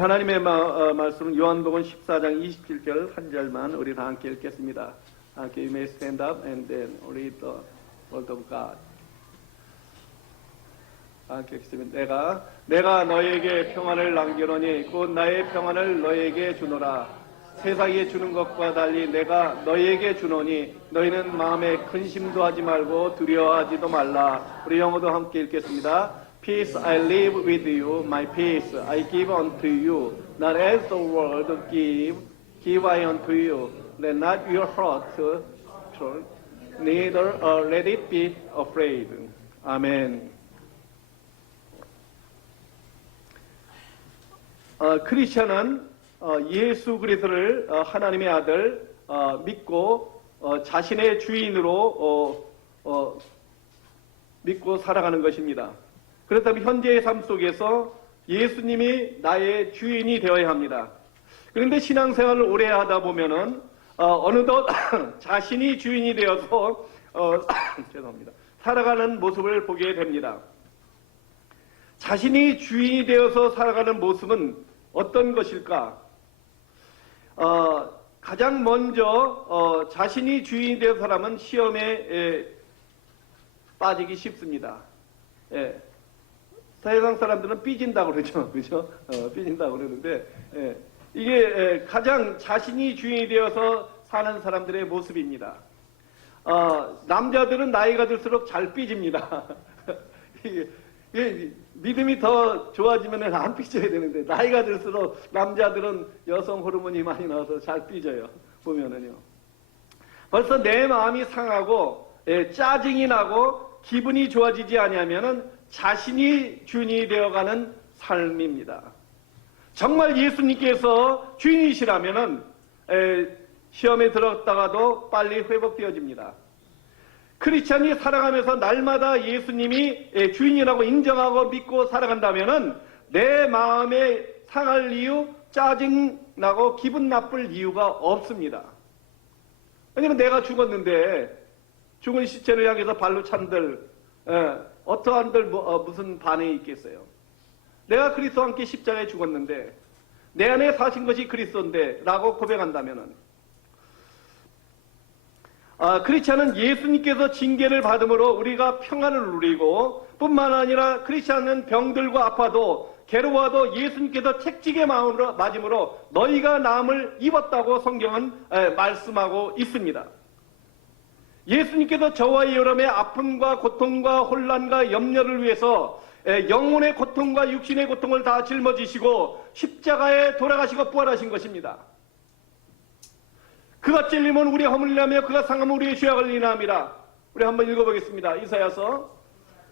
하나님의 말씀은 요한복음 14장 27절 한 절만 우리 다 함께 읽겠습니다. 함께 you may stand up and then read the word of God. 함께 읽겠습니다. 내가 너에게 평안을 남기노니 곧 나의 평안을 너에게 주노라. 세상에 주는 것과 달리 내가 너에게 주노니 너희는 마음에 근심도 하지 말고 두려워하지도 말라. 우리 영어도 함께 읽겠습니다. Peace I leave with you, my peace I give unto you. Not as the world give I unto you. Let not your heart trouble, neither let it be afraid. 아멘. 크리스천은 예수 그리스도를 하나님의 아들 믿고 자신의 주인으로 믿고 살아가는 것입니다. 그렇다면 현재의 삶 속에서 예수님이 나의 주인이 되어야 합니다. 그런데 신앙생활을 오래 하다 보면은 어느덧 자신이 주인이 되어서 죄송합니다. 살아가는 모습을 보게 됩니다. 자신이 주인이 되어서 살아가는 모습은 어떤 것일까? 가장 먼저 자신이 주인이 되어서 살아가면 시험에 빠지기 쉽습니다. 예. 세상 사람들은 삐진다고 그러죠. 그죠? 삐진다고 그러는데, 이게 가장 자신이 주인이 되어서 사는 사람들의 모습입니다. 남자들은 나이가 들수록 잘 삐집니다. 믿음이 더 좋아지면 안 삐져야 되는데, 나이가 들수록 남자들은 여성 호르몬이 많이 나와서 잘 삐져요. 보면은요. 벌써 내 마음이 상하고, 짜증이 나고, 기분이 좋아지지 아니하면은 자신이 주인이 되어가는 삶입니다. 정말 예수님께서 주인이시라면은 시험에 들었다가도 빨리 회복되어집니다. 크리스찬이 살아가면서 날마다 예수님이 주인이라고 인정하고 믿고 살아간다면은 내 마음에 상할 이유, 짜증나고 기분 나쁠 이유가 없습니다. 왜냐면 내가 죽었는데 죽은 시체를 향해서 발로 찬들 어떠한들 무슨 반응이 있겠어요? 내가 그리스도와 함께 십자가에 죽었는데 내 안에 사신 것이 그리스도인데 라고 고백한다면은 크리스찬은 예수님께서 징계를 받음으로 우리가 평안을 누리고 뿐만 아니라 크리스찬은 병들고 아파도 괴로워도 예수님께서 책찍의 마음으로 맞음으로 너희가 나음을 입었다고 성경은 말씀하고 있습니다. 예수님께서 저와 여러분의 아픔과 고통과 혼란과 염려를 위해서 영혼의 고통과 육신의 고통을 다 짊어지시고 십자가에 돌아가시고 부활하신 것입니다. 그가 찔리면 우리 허물을 인하며 그가 상하면 우리의 죄악을 인하함이라. 우리 한번 읽어보겠습니다. 이사야서.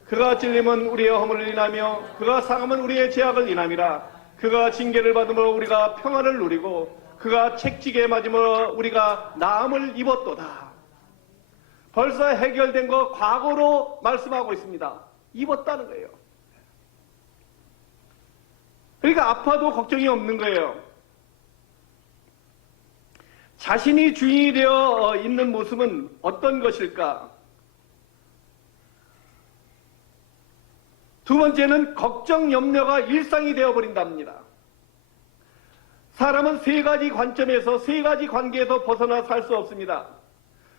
그가 찔리면 우리의 허물을 인하며 그가 상하면 우리의 죄악을 인함이라. 그가 징계를 받음으로 우리가 평안을 누리고 그가 책찍에 맞음으로 우리가 나음을 입었도다. 벌써 해결된 거 과거로 말씀하고 있습니다. 입었다는 거예요. 그러니까 아파도 걱정이 없는 거예요. 자신이 주인이 되어 있는 모습은 어떤 것일까? 두 번째는 걱정, 염려가 일상이 되어버린답니다. 사람은 세 가지 관점에서, 세 가지 관계에서 벗어나 살 수 없습니다.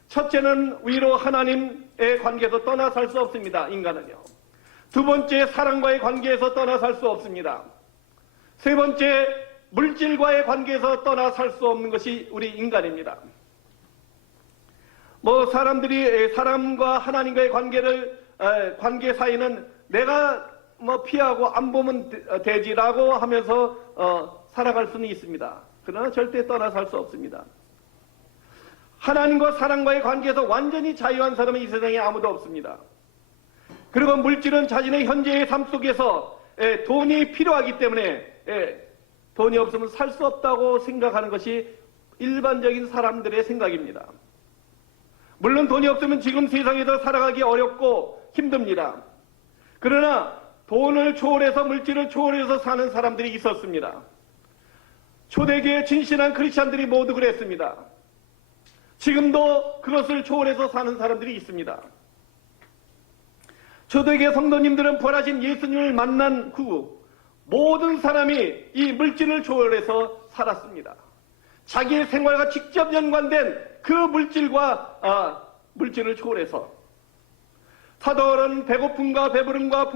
첫째는 위로 하나님의 관계에서 떠나 살 수 없습니다. 인간은요. 두 번째 사람과의 관계에서 떠나 살 수 없습니다. 세 번째 물질과의 관계에서 떠나 살 수 없는 것이 우리 인간입니다. 사람들이 사람과 하나님과의 관계 사이는 내가 피하고 안 보면 되지라고 하면서 살아갈 수는 있습니다. 그러나 절대 떠나 살 수 없습니다. 하나님과 사람과의 관계에서 완전히 자유한 사람은 이 세상에 아무도 없습니다. 그리고 물질은 자신의 현재의 삶 속에서 돈이 필요하기 때문에 돈이 없으면 살 수 없다고 생각하는 것이 일반적인 사람들의 생각입니다. 물론 돈이 없으면 지금 세상에서 살아가기 어렵고 힘듭니다. 그러나 돈을 초월해서 물질을 초월해서 사는 사람들이 있었습니다. 초대교회 진실한 크리스찬들이 모두 그랬습니다. 지금도 그것을 초월해서 사는 사람들이 있습니다. 초대교회 성도님들은 부활하신 예수님을 만난 후 모든 사람이 이 물질을 초월해서 살았습니다. 자기의 생활과 직접 연관된 그 물질을 초월해서 사도는 배고픔과 배부름과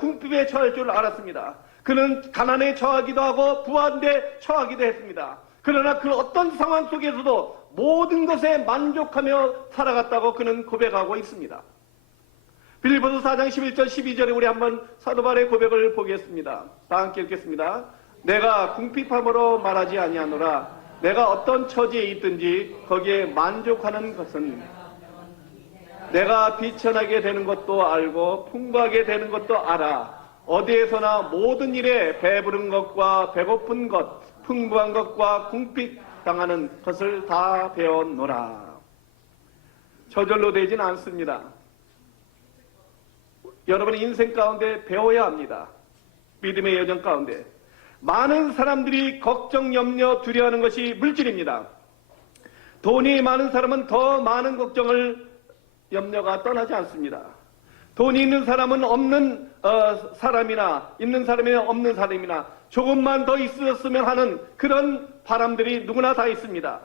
궁핍에 처할 줄 알았습니다. 그는 가난에 처하기도 하고 부한데 처하기도 했습니다. 그러나 그 어떤 상황 속에서도 모든 것에 만족하며 살아갔다고 그는 고백하고 있습니다. 빌립보서 4장 11절 12절에 우리 한번 사도 바울의 고백을 보겠습니다. 다 함께 읽겠습니다. 내가 궁핍함으로 말하지 아니하노라. 내가 어떤 처지에 있든지 거기에 만족하는 것은 내가 비천하게 되는 것도 알고 풍부하게 되는 것도 알아. 어디에서나 모든 일에 배부른 것과 배고픈 것, 풍부한 것과 궁핍 당하는 것을 다 배웠노라. 저절로 되진 않습니다. 여러분의 인생 가운데 배워야 합니다. 믿음의 여정 가운데 많은 사람들이 걱정, 염려, 두려워하는 것이 물질입니다. 돈이 많은 사람은 더 많은 걱정을 염려가 떠나지 않습니다. 돈이 있는 사람은 없는 사람이나 있는 사람이나 없는 사람이나 조금만 더 있었으면 하는 그런 바람들이 누구나 다 있습니다.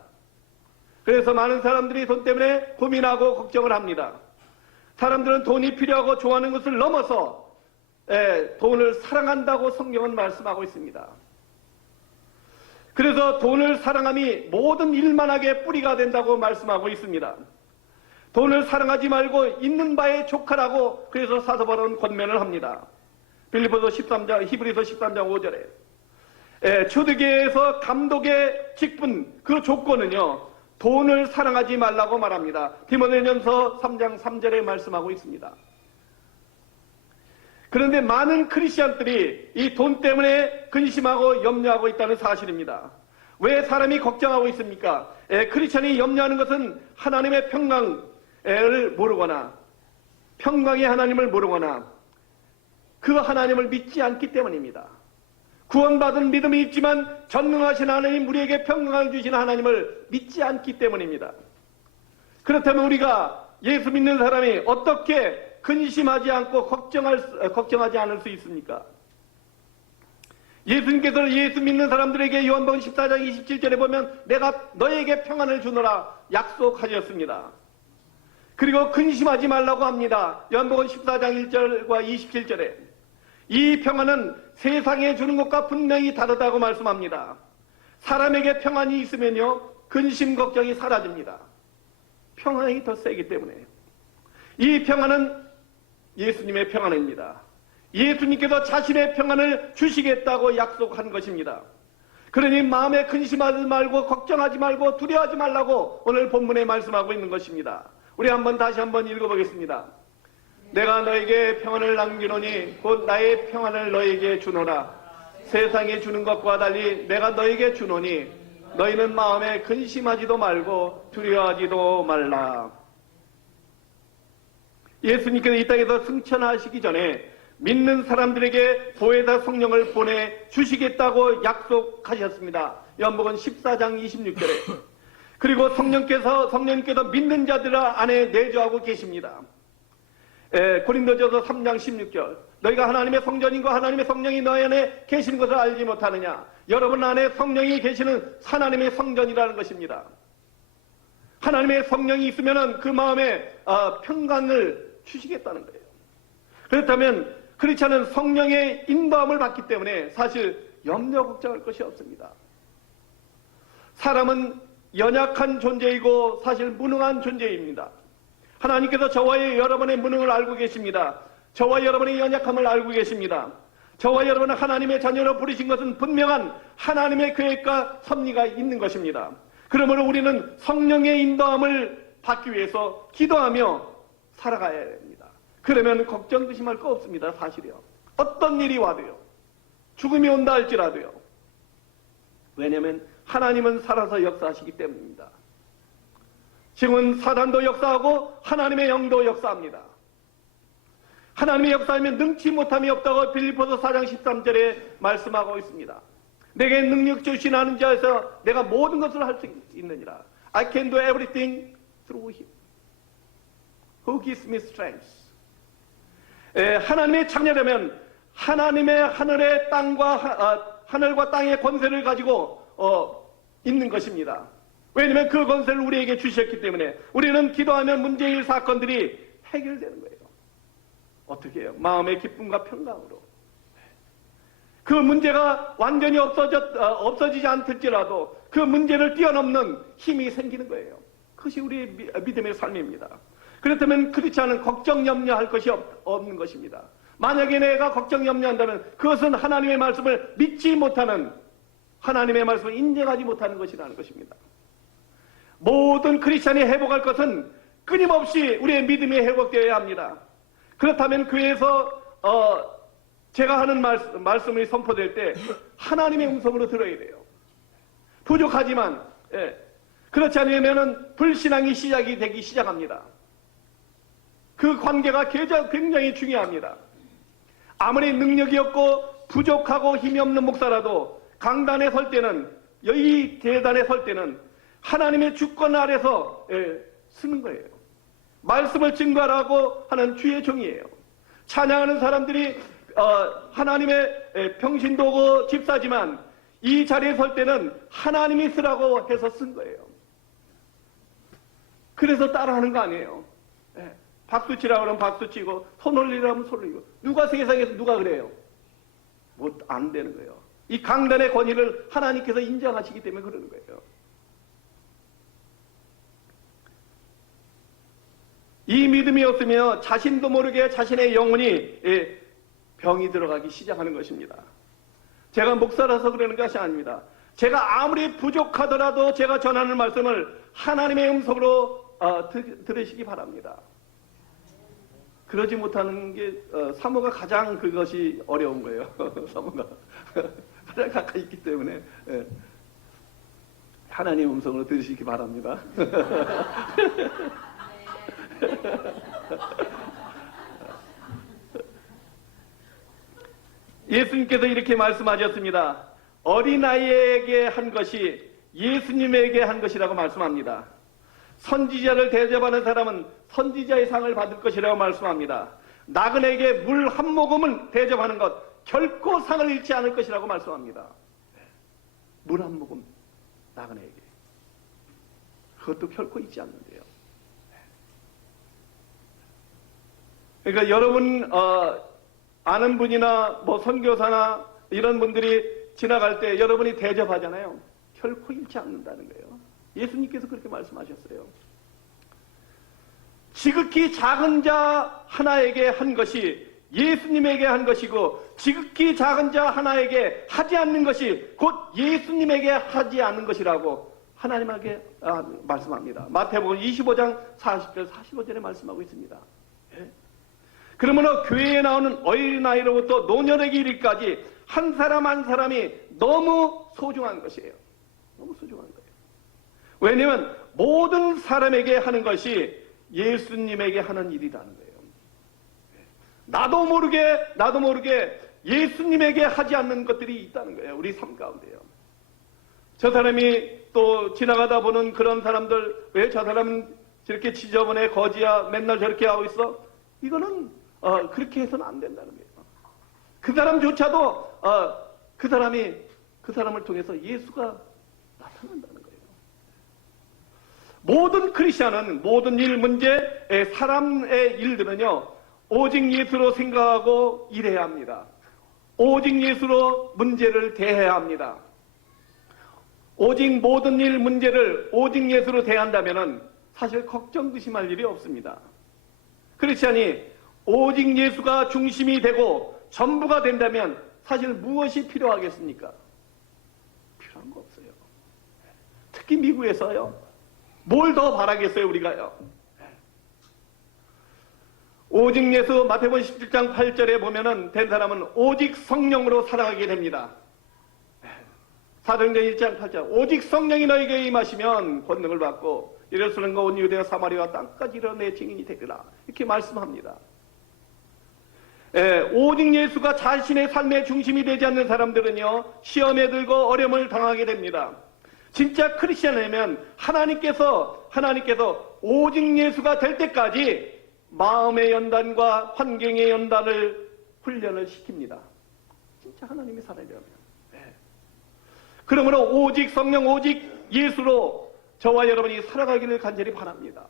그래서 많은 사람들이 돈 때문에 고민하고 걱정을 합니다. 사람들은 돈이 필요하고 좋아하는 것을 넘어서 돈을 사랑한다고 성경은 말씀하고 있습니다. 그래서 돈을 사랑함이 모든 일만하게 뿌리가 된다고 말씀하고 있습니다. 돈을 사랑하지 말고 있는 바에 족하라고 그래서 사도 바울은 권면을 합니다. 빌립보서 13장, 히브리서 13장 5절에 초대교회에서 감독의 직분 그 조건은요 돈을 사랑하지 말라고 말합니다. 디모데전서 3장 3절에 말씀하고 있습니다. 그런데 많은 크리스천들이 이 돈 때문에 근심하고 염려하고 있다는 사실입니다. 왜 사람이 걱정하고 있습니까? 크리스천이 염려하는 것은 하나님의 평강을 모르거나 평강의 하나님을 모르거나 그 하나님을 믿지 않기 때문입니다. 구원받은 믿음이 있지만 전능하신 하나님, 우리에게 평강을 주시는 하나님을 믿지 않기 때문입니다. 그렇다면 우리가 예수 믿는 사람이 어떻게 근심하지 않고 걱정하지 않을 수 있습니까? 예수님께서 예수 믿는 사람들에게 요한복음 14장 27절에 보면 내가 너에게 평안을 주노라 약속하셨습니다. 그리고 근심하지 말라고 합니다. 요한복음 14장 1절과 27절에 이 평안은 세상에 주는 것과 분명히 다르다고 말씀합니다. 사람에게 평안이 있으면요 근심 걱정이 사라집니다. 평안이 더 세기 때문에 이 평안은 예수님의 평안입니다. 예수님께서 자신의 평안을 주시겠다고 약속한 것입니다. 그러니 마음에 근심하지 말고 걱정하지 말고 두려워하지 말라고 오늘 본문에 말씀하고 있는 것입니다. 우리 다시 한번 읽어보겠습니다. 내가 너에게 평안을 남기노니 곧 나의 평안을 너에게 주노라. 세상에 주는 것과 달리 내가 너에게 주노니 너희는 마음에 근심하지도 말고 두려워하지도 말라. 예수님께서 이 땅에서 승천하시기 전에 믿는 사람들에게 보혜사 성령을 보내주시겠다고 약속하셨습니다. 요한복음 14장 26절에 그리고 성령께서 믿는 자들 안에 내주하고 계십니다. 고린도전서 3장 16절 너희가 하나님의 성전인과 하나님의 성령이 너희 안에 계시는 것을 알지 못하느냐. 여러분 안에 성령이 계시는 하나님의 성전이라는 것입니다. 하나님의 성령이 있으면 그 마음에 평강을 주시겠다는 거예요. 그렇다면 크리스찬은 성령의 인도함을 받기 때문에 사실 염려 걱정할 것이 없습니다. 사람은 연약한 존재이고 사실 무능한 존재입니다. 하나님께서 저와 여러분의 무능을 알고 계십니다. 저와 여러분의 연약함을 알고 계십니다. 저와 여러분을 하나님의 자녀로 부르신 것은 분명한 하나님의 계획과 섭리가 있는 것입니다. 그러므로 우리는 성령의 인도함을 받기 위해서 기도하며 살아가야 됩니다. 그러면 걱정 의심할 거 없습니다. 사실이요. 어떤 일이 와도요. 죽음이 온다 할지라도요. 왜냐하면 하나님은 살아서 역사하시기 때문입니다. 지금은 사단도 역사하고 하나님의 영도 역사합니다. 하나님의 역사하면 능치 못함이 없다고 빌립보서 4장 13절에 말씀하고 있습니다. 내게 능력 주신 하는 자에서 내가 모든 것을 할 수 있느니라. I can do everything through him who gives me strength. 하나님의 자녀라면 하나님의 하늘과 땅의 권세를 가지고 있는 것입니다. 왜냐하면 그 권세를 우리에게 주셨기 때문에 우리는 기도하면 문제일 사건들이 해결되는 거예요. 어떻게 해요? 마음의 기쁨과 평강으로. 그 문제가 완전히 없어지지 않을지라도 그 문제를 뛰어넘는 힘이 생기는 거예요. 그것이 우리의 믿음의 삶입니다. 그렇다면 그렇지 않은 걱정 염려할 것이 없는 것입니다. 만약에 내가 걱정 염려한다면 그것은 하나님의 말씀을 믿지 못하는, 하나님의 말씀을 인정하지 못하는 것이라는 것입니다. 모든 크리스찬이 회복할 것은 끊임없이 우리의 믿음이 회복되어야 합니다. 그렇다면 교회에서 제가 하는 말씀이 선포될 때 하나님의 음성으로 들어야 돼요. 부족하지만 그렇지 않으면 불신앙이 시작이 되기 시작합니다. 그 관계가 굉장히 중요합니다. 아무리 능력이 없고 부족하고 힘이 없는 목사라도 강단에 설 때는, 이 대단에 설 때는 하나님의 주권 아래서 쓰는 거예요. 말씀을 증거하라고 하는 주의 종이에요. 찬양하는 사람들이 하나님의 평신도고 집사지만 이 자리에 설 때는 하나님이 쓰라고 해서 쓴 거예요. 그래서 따라하는 거 아니에요. 박수 치라고 하면 박수 치고 손 올리라고 하면 손 올리고. 누가 세상에서 누가 그래요? 뭐 안 되는 거예요. 이 강단의 권위를 하나님께서 인정하시기 때문에 그러는 거예요. 이 믿음이 없으면 자신도 모르게 자신의 영혼이 병이 들어가기 시작하는 것입니다. 제가 목사라서 그러는 것이 아닙니다. 제가 아무리 부족하더라도 제가 전하는 말씀을 하나님의 음성으로 들으시기 바랍니다. 그러지 못하는 게 사모가 가장 그것이 어려운 거예요. 사모가 가장 가까이 있기 때문에 하나님의 음성으로 들으시기 바랍니다. 예수님께서 이렇게 말씀하셨습니다. 어린아이에게 한 것이 예수님에게 한 것이라고 말씀합니다. 선지자를 대접하는 사람은 선지자의 상을 받을 것이라고 말씀합니다. 나그네에게 물 한 모금을 대접하는 것 결코 상을 잃지 않을 것이라고 말씀합니다. 물 한 모금 나그네에게, 그것도 결코 잊지 않는데요. 그러니까 여러분 아는 분이나 뭐 선교사나 이런 분들이 지나갈 때 여러분이 대접하잖아요. 결코 잃지 않는다는 거예요. 예수님께서 그렇게 말씀하셨어요. 지극히 작은 자 하나에게 한 것이 예수님에게 한 것이고, 지극히 작은 자 하나에게 하지 않는 것이 곧 예수님에게 하지 않는 것이라고 하나님에게 말씀합니다. 마태복음 25장 40절 45절에 말씀하고 있습니다. 그러므로 교회에 나오는 어린아이로부터 노년에게 이르기까지 한 사람 한 사람이 너무 소중한 것이에요. 너무 소중한 거예요. 왜냐하면 모든 사람에게 하는 것이 예수님에게 하는 일이라는 거예요. 나도 모르게 예수님에게 하지 않는 것들이 있다는 거예요. 우리 삶 가운데요. 저 사람이 또 지나가다 보는 그런 사람들, 왜 저 사람은 저렇게 지저분해 거지야 맨날 저렇게 하고 있어? 이거는 그렇게 해서는 안 된다는 거예요. 그 사람조차도 그 사람을 통해서 예수가 나타난다는 거예요. 모든 크리스천은 모든 일 문제, 사람의 일들은요 오직 예수로 생각하고 일해야 합니다. 오직 예수로 문제를 대해야 합니다. 오직 모든 일 문제를 오직 예수로 대한다면은 사실 걱정 의심할 일이 없습니다. 크리스천이 오직 예수가 중심이 되고 전부가 된다면 사실 무엇이 필요하겠습니까? 필요한 거 없어요. 특히 미국에서요. 뭘 더 바라겠어요, 우리가요? 오직 예수 마태복음 17장 8절에 보면은 된 사람은 오직 성령으로 살아가게 됩니다. 사도행전 1장 8절 오직 성령이 너에게 임하시면 권능을 받고 예루살렘과 온 유대와 사마리아와 땅까지 이르러 내 증인이 되리라. 이렇게 말씀합니다. 오직 예수가 자신의 삶의 중심이 되지 않는 사람들은요 시험에 들고 어려움을 당하게 됩니다. 진짜 크리스천이면 하나님께서 오직 예수가 될 때까지 마음의 연단과 환경의 연단을 훈련을 시킵니다. 진짜 하나님이 살아내려면. 그러므로 오직 성령, 오직 예수로 저와 여러분이 살아가기를 간절히 바랍니다.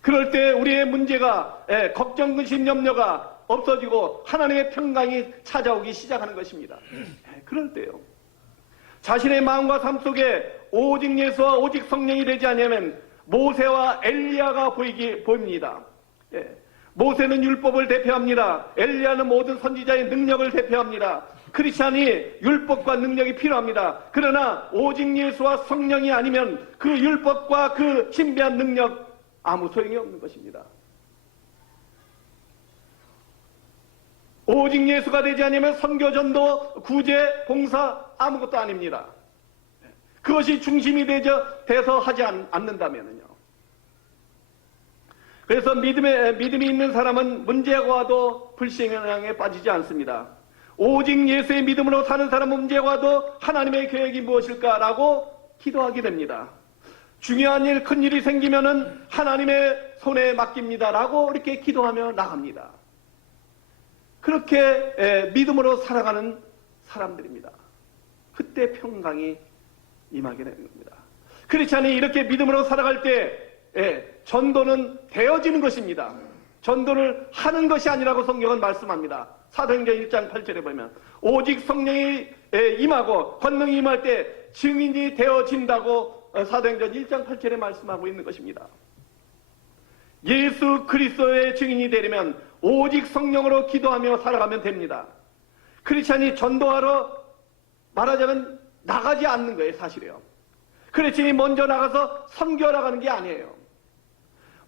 그럴 때 우리의 문제가, 걱정, 근심, 염려가 없어지고 하나님의 평강이 찾아오기 시작하는 것입니다. 그럴 때요. 자신의 마음과 삶 속에 오직 예수와 오직 성령이 되지 않으면 모세와 엘리야가 보입니다. 모세는 율법을 대표합니다. 엘리야는 모든 선지자의 능력을 대표합니다. 크리스찬이 율법과 능력이 필요합니다. 그러나 오직 예수와 성령이 아니면 그 율법과 그 신비한 능력 아무 소용이 없는 것입니다. 오직 예수가 되지 않으면 선교, 전도, 구제, 봉사 아무것도 아닙니다. 그것이 중심이 돼서 하지 않는다면요. 그래서 믿음이 있는 사람은 문제가 와도 불신앙에 빠지지 않습니다. 오직 예수의 믿음으로 사는 사람은 문제가 와도 하나님의 계획이 무엇일까라고 기도하게 됩니다. 중요한 일, 큰 일이 생기면은 하나님의 손에 맡깁니다라고 이렇게 기도하며 나갑니다. 그렇게 믿음으로 살아가는 사람들입니다. 그때 평강이 임하게 되는 겁니다. 크리스찬이 이렇게 믿음으로 살아갈 때 전도는 되어지는 것입니다. 전도를 하는 것이 아니라고 성경은 말씀합니다. 사도행전 1장 8절에 보면 오직 성령이 임하고 권능이 임할 때 증인이 되어진다고 사도행전 1장 8절에 말씀하고 있는 것입니다. 예수 그리스도의 증인이 되려면 오직 성령으로 기도하며 살아가면 됩니다. 크리스찬이 전도하러 말하자면 나가지 않는 거예요, 사실이에요. 크리스찬이 먼저 나가서 선교하러 가는 게 아니에요.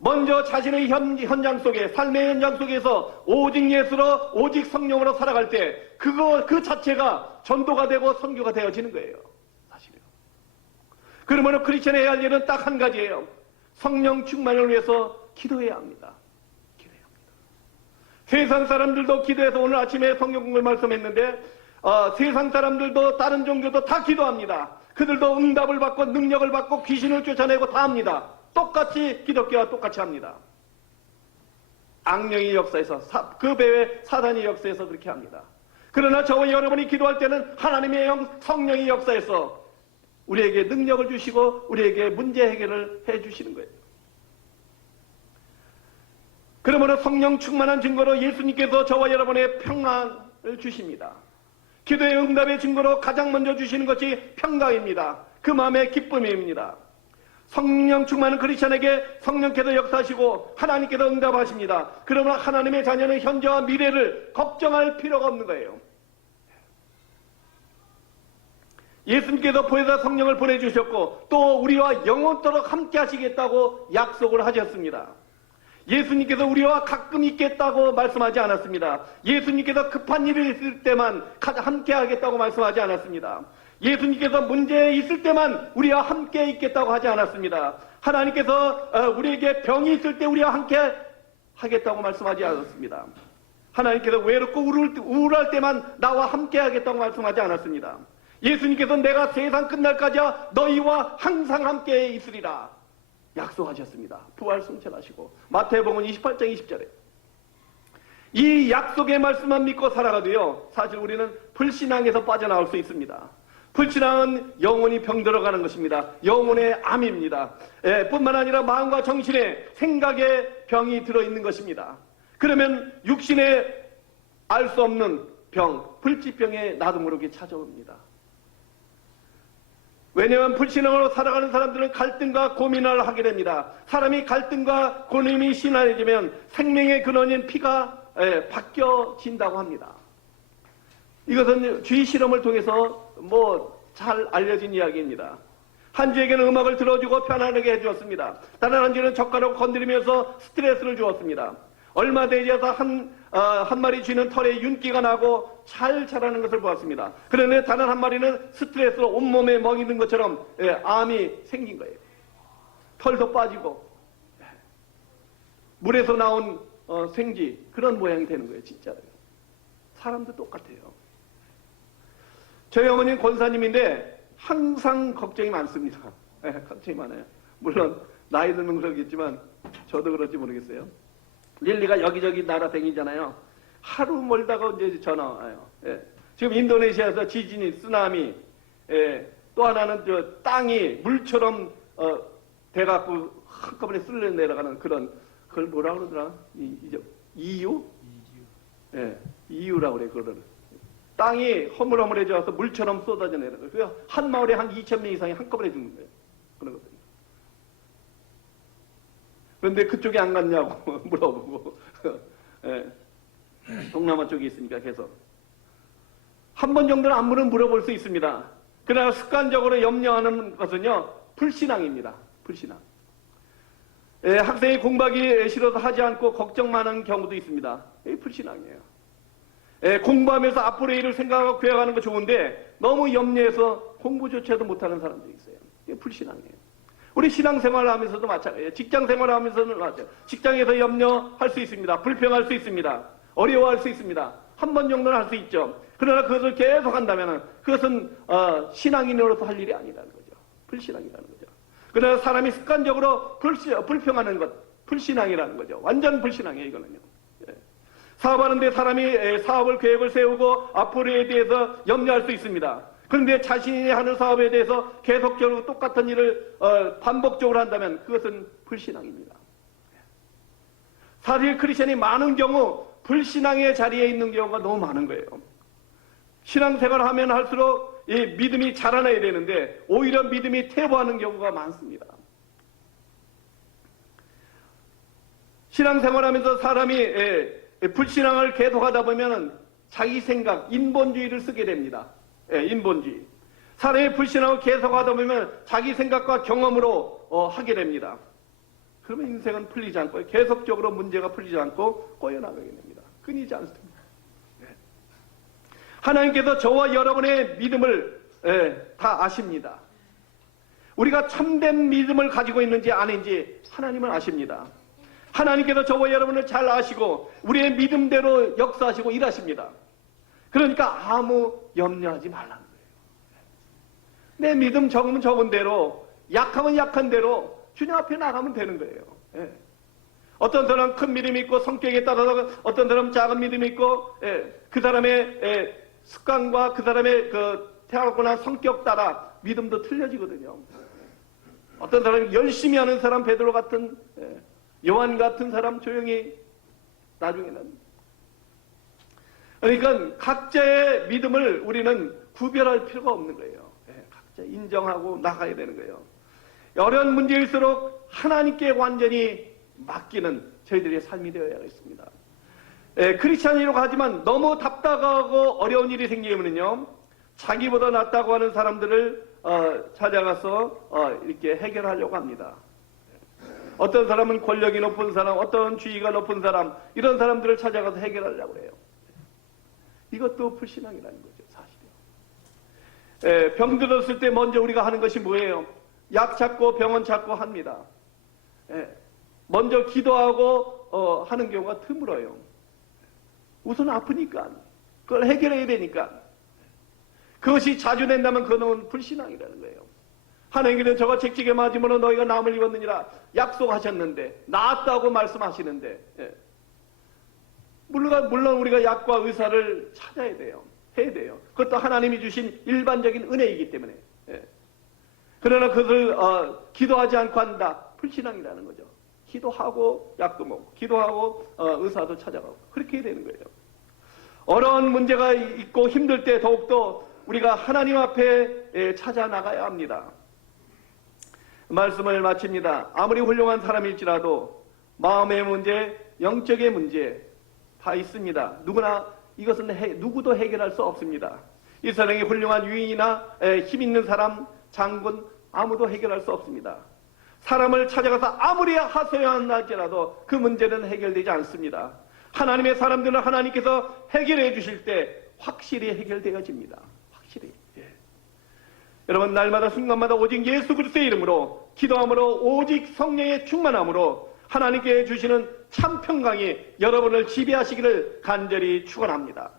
먼저 자신의 현장 속에, 삶의 현장 속에서 오직 예수로, 오직 성령으로 살아갈 때 그 자체가 전도가 되고 선교가 되어지는 거예요, 사실이에요. 그러므로 크리스찬이 해야 할 일은 딱 한 가지예요. 성령 충만을 위해서 기도해야 합니다. 기도해야 합니다. 세상 사람들도 기도해서 오늘 아침에 성경 공부를 말씀했는데 세상 사람들도 다른 종교도 다 기도합니다. 그들도 응답을 받고 능력을 받고 귀신을 쫓아내고 다 합니다. 똑같이 기독교와 똑같이 합니다. 악령의 역사에서 그 배의 사단의 역사에서 그렇게 합니다. 그러나 저와 여러분이 기도할 때는 하나님의 성령의 역사에서 우리에게 능력을 주시고 우리에게 문제 해결을 해주시는 거예요. 그러므로 성령 충만한 증거로 예수님께서 저와 여러분의 평안을 주십니다. 기도의 응답의 증거로 가장 먼저 주시는 것이 평강입니다. 그 마음의 기쁨입니다. 성령 충만한 크리스찬에게 성령께서 역사하시고 하나님께서 응답하십니다. 그러나 하나님의 자녀는 현재와 미래를 걱정할 필요가 없는 거예요. 예수님께서 보혜사 성령을 보내주셨고 또 우리와 영원토록 함께 하시겠다고 약속을 하셨습니다. 예수님께서 우리와 가끔 있겠다고 말씀하지 않았습니다. 예수님께서 급한 일이 있을 때만 함께 하겠다고 말씀하지 않았습니다. 예수님께서 문제 있을 때만 우리와 함께 있겠다고 하지 않았습니다. 하나님께서 우리에게 병이 있을 때 우리와 함께 하겠다고 말씀하지 않았습니다. 하나님께서 외롭고 우울할 때만 나와 함께 하겠다고 말씀하지 않았습니다. 예수님께서 내가 세상 끝날까지 너희와 항상 함께 있으리라 약속하셨습니다. 부활 승천하시고 마태복음 28장 20절에 이 약속의 말씀만 믿고 살아가도요 사실 우리는 불신앙에서 빠져나올 수 있습니다. 불신앙은 영혼이 병들어가는 것입니다. 영혼의 암입니다. 뿐만 아니라 마음과 정신에 생각에 병이 들어있는 것입니다. 그러면 육신에 알 수 없는 병, 불치병에 나도 모르게 찾아옵니다. 왜냐하면 불신앙으로 살아가는 사람들은 갈등과 고민을 하게 됩니다. 사람이 갈등과 고민이 심해지면 생명의 근원인 피가 바뀌어진다고 합니다. 이것은 주의 실험을 통해서 잘 알려진 이야기입니다. 한지에게는 음악을 들어주고 편안하게 해주었습니다. 다른 한지는 젓가락을 건드리면서 스트레스를 주었습니다. 얼마 되지 않아서 한 마리 쥐는 털에 윤기가 나고 잘 자라는 것을 보았습니다. 그런데 다른 한 마리는 스트레스로 온몸에 멍이 든 것처럼 암이 생긴 거예요. 털도 빠지고 물에서 나온 생쥐 그런 모양이 되는 거예요. 진짜로요. 사람도 똑같아요. 저희 어머니는 권사님인데 항상 걱정이 많습니다. 걱정이 많아요. 물론 나이 들면 그러겠지만 저도 그럴지 모르겠어요. 릴리가 여기저기 날아다니잖아요. 하루 멀다가 이제 전화 와요. 지금 인도네시아에서 지진이, 쓰나미, 또 하나는 저 땅이 물처럼 돼갖고 한꺼번에 쓸려 내려가는 그런, 그걸 뭐라 그러더라? 이유? 이유라고 그래, 그거를. 땅이 허물허물해져서 물처럼 쏟아져 내려가요. 그래서 한 마을에 한 2,000명 이상이 한꺼번에 죽는 거예요. 그런 것들. 그런데 그쪽에 안 갔냐고 물어보고, 동남아 쪽에 있으니까 계속. 한 번 정도는 안부는 물어볼 수 있습니다. 그러나 습관적으로 염려하는 것은요, 불신앙입니다. 불신앙. 학생이 공부하기 싫어서 하지 않고 걱정만 하는 경우도 있습니다. 이게 불신앙이에요. 공부하면서 앞으로의 일을 생각하고 계획하는 거 좋은데 너무 염려해서 공부조차도 못하는 사람들이 있어요. 이게 불신앙이에요. 우리 신앙생활을 하면서도 마찬가지예요. 직장생활을 하면서도 마찬가지예요. 직장에서 염려할 수 있습니다. 불평할 수 있습니다. 어려워할 수 있습니다. 한 번 정도는 할 수 있죠. 그러나 그것을 계속 한다면 그것은 신앙인으로서 할 일이 아니라는 거죠. 불신앙이라는 거죠. 그러나 사람이 습관적으로 불평하는 것, 불신앙이라는 거죠. 완전 불신앙이에요, 이거는요. 사업하는데 사람이 사업을 계획을 세우고 앞으로에 대해서 염려할 수 있습니다. 그런데 자신이 하는 사업에 대해서 계속적으로 똑같은 일을 반복적으로 한다면 그것은 불신앙입니다. 사실 크리스천이 많은 경우 불신앙의 자리에 있는 경우가 너무 많은 거예요. 신앙생활을 하면 할수록 이 믿음이 자라나야 되는데 오히려 믿음이 퇴보하는 경우가 많습니다. 신앙생활하면서 사람이 불신앙을 계속하다 보면 자기 생각, 인본주의를 쓰게 됩니다. 인본주의. 사람이 불신앙을 계속하다 보면 자기 생각과 경험으로 하게 됩니다. 그러면 인생은 풀리지 않고 계속적으로 문제가 풀리지 않고 꼬여나가게 됩니다. 끊이지 않습니다. 하나님께서 저와 여러분의 믿음을 다 아십니다. 우리가 참된 믿음을 가지고 있는지 아닌지 하나님은 아십니다. 하나님께서 저와 여러분을 잘 아시고 우리의 믿음대로 역사하시고 일하십니다. 그러니까 아무 염려하지 말라는 거예요. 내 믿음 적으면 적은 대로, 약하면 약한 대로 주님 앞에 나가면 되는 거예요. 어떤 사람은 큰 믿음이 있고 성격에 따라서 어떤 사람은 작은 믿음이 있고 그 사람의 습관과 그 사람의 태어났거나 성격 따라 믿음도 틀려지거든요. 어떤 사람이 열심히 하는 사람, 베드로 같은 요한 같은 사람 조용히 나중에는. 그러니까 각자의 믿음을 우리는 구별할 필요가 없는 거예요. 각자 인정하고 나가야 되는 거예요. 어려운 문제일수록 하나님께 완전히 맡기는 저희들의 삶이 되어야겠습니다. 크리스찬이라고 하지만 너무 답답하고 어려운 일이 생기면요, 자기보다 낫다고 하는 사람들을 찾아가서 이렇게 해결하려고 합니다. 어떤 사람은 권력이 높은 사람, 어떤 주의가 높은 사람, 이런 사람들을 찾아가서 해결하려고 해요. 이것도 불신앙이라는 거죠, 사실이요. 병 들었을 때 먼저 우리가 하는 것이 뭐예요? 약 찾고 병원 찾고 합니다. 먼저 기도하고 하는 경우가 드물어요. 우선 아프니까 그걸 해결해야 되니까. 그것이 자주 된다면 그것은 불신앙이라는 거예요. 하나님께서 저가 책찍에 맞으면 너희가 남을 입었느니라 약속하셨는데, 나았다고 말씀하시는데, 물론 우리가 약과 의사를 찾아야 돼요. 해야 돼요. 그것도 하나님이 주신 일반적인 은혜이기 때문에. 그러나 그것을 기도하지 않고 한다, 불신앙이라는 거죠. 기도하고 약도 먹고, 기도하고 의사도 찾아가고, 그렇게 해야 되는 거예요. 어려운 문제가 있고 힘들 때 더욱더 우리가 하나님 앞에 찾아 나가야 합니다. 말씀을 마칩니다. 아무리 훌륭한 사람일지라도 마음의 문제, 영적의 문제 다 있습니다. 누구나 이것은 누구도 해결할 수 없습니다. 이 세상에 훌륭한 유인이나 힘 있는 사람, 장군 아무도 해결할 수 없습니다. 사람을 찾아가서 아무리 하소연한다 할지라도 그 문제는 해결되지 않습니다. 하나님의 사람들은 하나님께서 해결해 주실 때 확실히 해결되어집니다. 확실히. 여러분, 날마다 순간마다 오직 예수 그리스도의 이름으로 기도함으로 오직 성령의 충만함으로 하나님께 주시는 참 평강이 여러분을 지배하시기를 간절히 축원합니다.